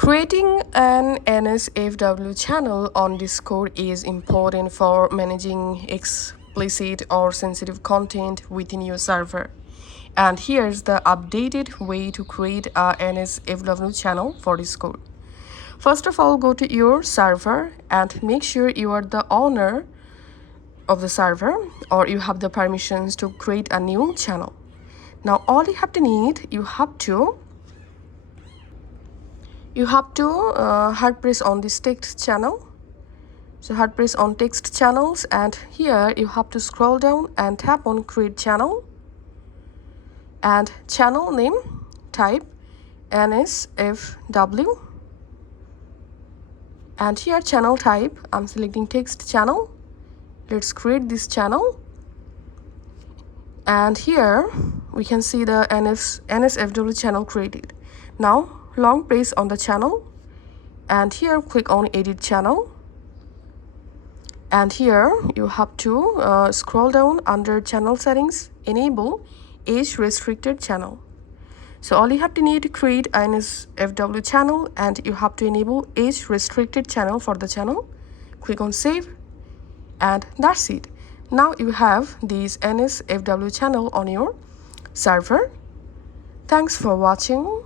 Creating an nsfw channel on Discord is important for managing explicit or sensitive content within your server. And here's the updated way to create a nsfw channel for Discord. First of all, go to your server and make sure you are the owner of the server or you have the permissions to create a new channel. Now all you have to need, you have to hard press on this text channel. So hard press on text channels, and here you have to scroll down and tap on create channel, and channel name type nsfw, and here channel type I'm selecting text channel. Let's create this channel, and here we can see the nsfw channel created. Now long press on the channel, and here click on edit channel, and here you have to scroll down under channel settings, enable age restricted channel. So all you have to need to create an nsfw channel, and you have to enable age restricted channel for the channel. Click on save, and that's it. Now you have this nsfw channel on your server. Thanks for watching.